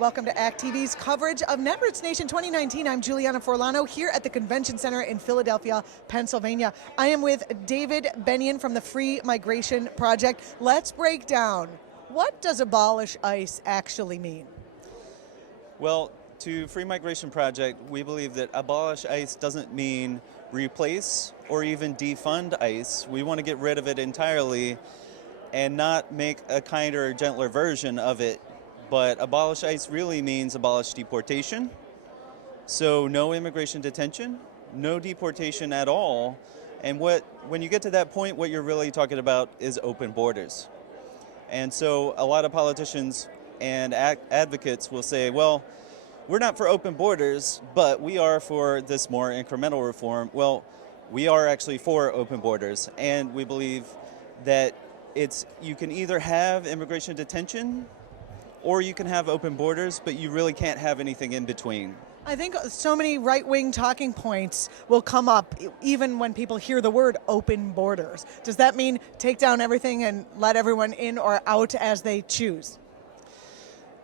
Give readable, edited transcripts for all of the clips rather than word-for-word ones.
Welcome to ACT.tv's coverage of Netroots Nation 2019. I'm Julianna Forlano here at the Convention Center in Philadelphia, Pennsylvania. I am with David Bennion from the Free Migration Project. Let's break down, what does Abolish ICE actually mean? Well, to Free Migration Project, we believe that Abolish ICE doesn't mean replace or even defund ICE. We want to get rid of it entirely and not make a kinder, gentler version of it. But abolish ICE really means abolish deportation. So no immigration detention, no deportation at all. And when you get to that point, what you're really talking about is open borders. And so a lot of politicians and advocates will say, well, we're not for open borders, but we are for this more incremental reform. Well, we are actually for open borders. And we believe that you can either have immigration detention or you can have open borders, but you really can't have anything in between. I think so many right-wing talking points will come up even when people hear the word open borders. Does that mean take down everything and let everyone in or out as they choose?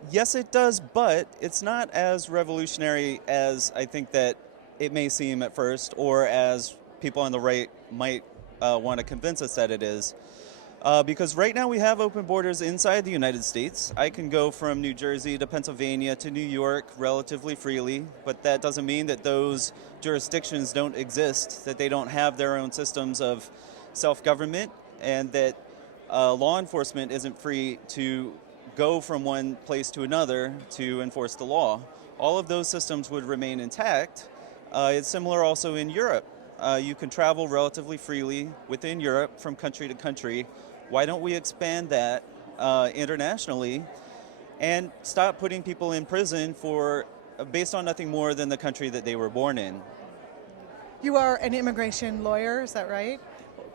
Yes, it does, but it's not as revolutionary as I think that it may seem at first, or as people on the right might want to convince us that it is. Because right now we have open borders inside the United States. I can go from New Jersey to Pennsylvania to New York relatively freely, but that doesn't mean that those jurisdictions don't exist, that they don't have their own systems of self-government, and that law enforcement isn't free to go from one place to another to enforce the law. All of those systems would remain intact. It's similar also in Europe. You can travel relatively freely within Europe from country to country. Why don't we expand that internationally and stop putting people in prison based on nothing more than the country that they were born in? You are an immigration lawyer, is that right?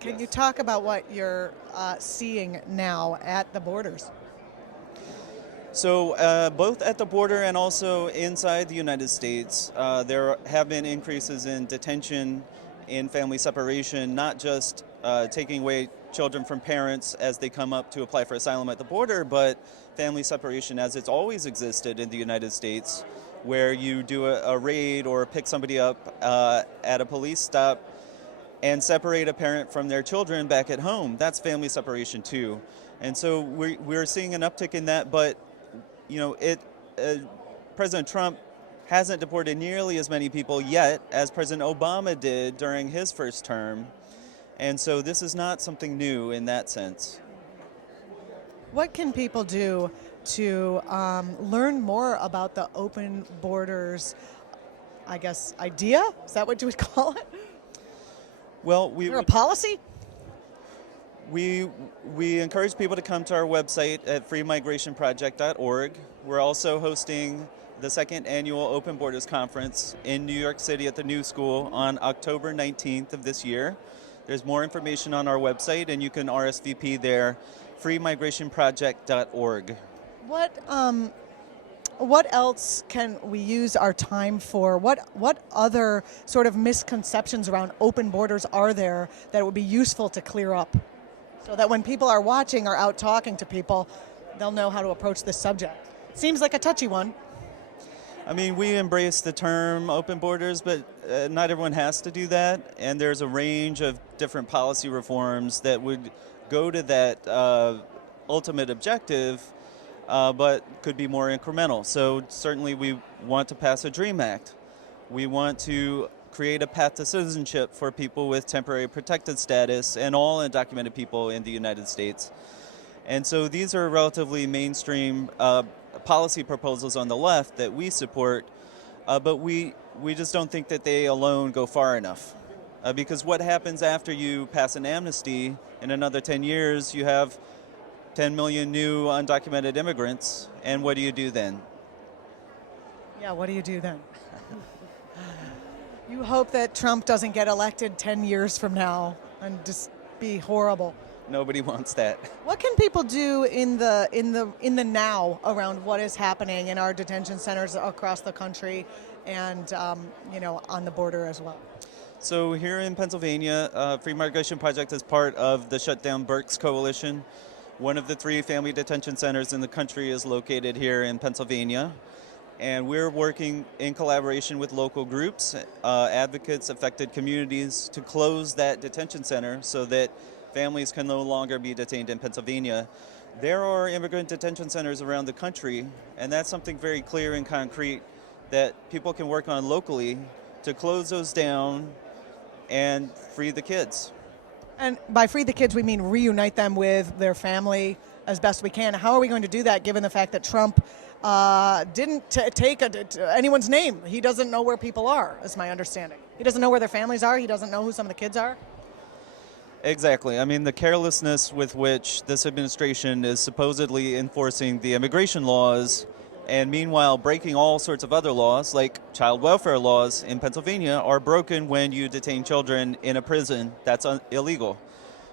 Can Yes. you talk about what you're seeing now at the borders? So both at the border and also inside the United States, there have been increases in detention, in family separation, not just taking away children from parents as they come up to apply for asylum at the border, but family separation as it's always existed in the United States, where you do a raid or pick somebody up at a police stop and separate a parent from their children back at home. That's family separation too. And so we're seeing an uptick in that, but you know, President Trump hasn't deported nearly as many people yet as President Obama did during his first term. And so this is not something new in that sense. What can people do to learn more about the open borders, I guess, idea? Is that what you would call it? Well, Is there a policy? We encourage people to come to our website at freemigrationproject.org. We're also hosting the second annual Open Borders Conference in New York City at the New School on October 19th of this year. There's more information on our website, and you can RSVP there, freemigrationproject.org. What else can we use our time for? What other sort of misconceptions around open borders are there that would be useful to clear up, so that when people are watching or out talking to people, they'll know how to approach this subject? Seems like a touchy one. I mean, we embrace the term open borders, but not everyone has to do that. And there's a range of different policy reforms that would go to that ultimate objective, but could be more incremental. So certainly we want to pass a DREAM Act. We want to create a path to citizenship for people with temporary protected status and all undocumented people in the United States. And so these are relatively mainstream policy proposals on the left that we support, but we just don't think that they alone go far enough. Because what happens after you pass an amnesty? In another 10 years, you have 10 million new undocumented immigrants, and what do you do then? Yeah, what do you do then? You hope that Trump doesn't get elected 10 years from now and just be horrible. Nobody wants that. What can people do in the now around what is happening in our detention centers across the country and on the border as well? So here in Pennsylvania, Free Migration Project is part of the Shut Down Burks Coalition, One of the 3 family detention centers in the country is located here in Pennsylvania. And we're working in collaboration with local groups, advocates, affected communities to close that detention center so that families can no longer be detained in Pennsylvania. There are immigrant detention centers around the country, and that's something very clear and concrete that people can work on locally to close those down and free the kids. And by free the kids, we mean reunite them with their family as best we can. How are we going to do that given the fact that Trump didn't take anyone's name? He doesn't know where people are, is my understanding. He doesn't know where their families are. He doesn't know who some of the kids are. Exactly. I mean, the carelessness with which this administration is supposedly enforcing the immigration laws and meanwhile breaking all sorts of other laws, like child welfare laws in Pennsylvania, are broken when you detain children in a prison. That's illegal.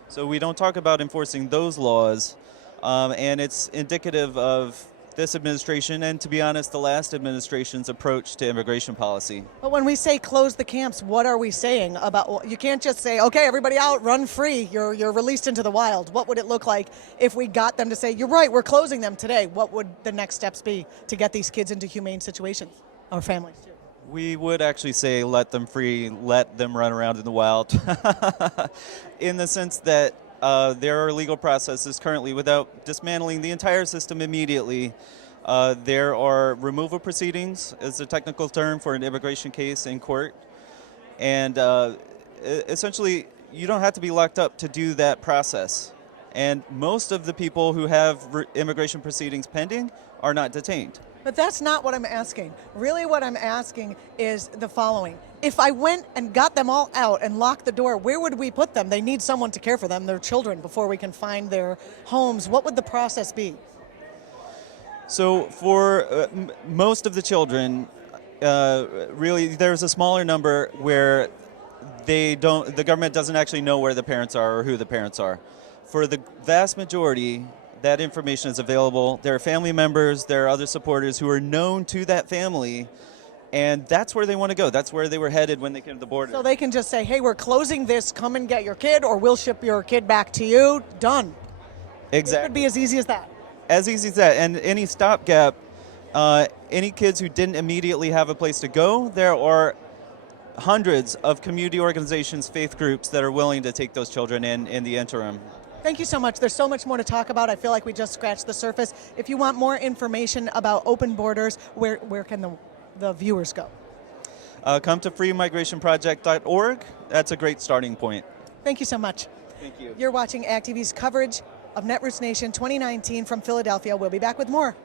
So we don't talk about enforcing those laws, and it's indicative of this administration and, to be honest, the last administration's approach to immigration policy. But when we say close the camps, what are we saying about? You can't just say, okay, everybody out, run free, you're released into the wild. What would it look like if we got them to say, you're right, we're closing them today? What would the next steps be to get these kids into humane situations, or families too? We would actually say let them free, let them run around in the wild, in the sense that there are legal processes currently without dismantling the entire system immediately. There are removal proceedings, is the technical term for an immigration case in court. And essentially, you don't have to be locked up to do that process. And most of the people who have immigration proceedings pending are not detained. But that's not what I'm asking. Really what I'm asking is the following. If I went and got them all out and locked the door, where would we put them? They need someone to care for them, their children, before we can find their homes. What would the process be? So for most of the children, really there's a smaller number where the government doesn't actually know where the parents are or who the parents are. For the vast majority, that information is available. There are family members, there are other supporters who are known to that family, and that's where they want to go. That's where they were headed when they came to the border. So they can just say, hey, we're closing this, come and get your kid, or we'll ship your kid back to you. Done. Exactly. It could be as easy as that. As easy as that. And any stopgap, any kids who didn't immediately have a place to go, there are hundreds of community organizations, faith groups that are willing to take those children in the interim. Thank you so much. There's so much more to talk about. I feel like we just scratched the surface. If you want more information about open borders, where can the viewers go? Come to freemigrationproject.org. That's a great starting point. Thank you so much. Thank you. You're watching act.tv's coverage of Netroots Nation 2019 from Philadelphia. We'll be back with more.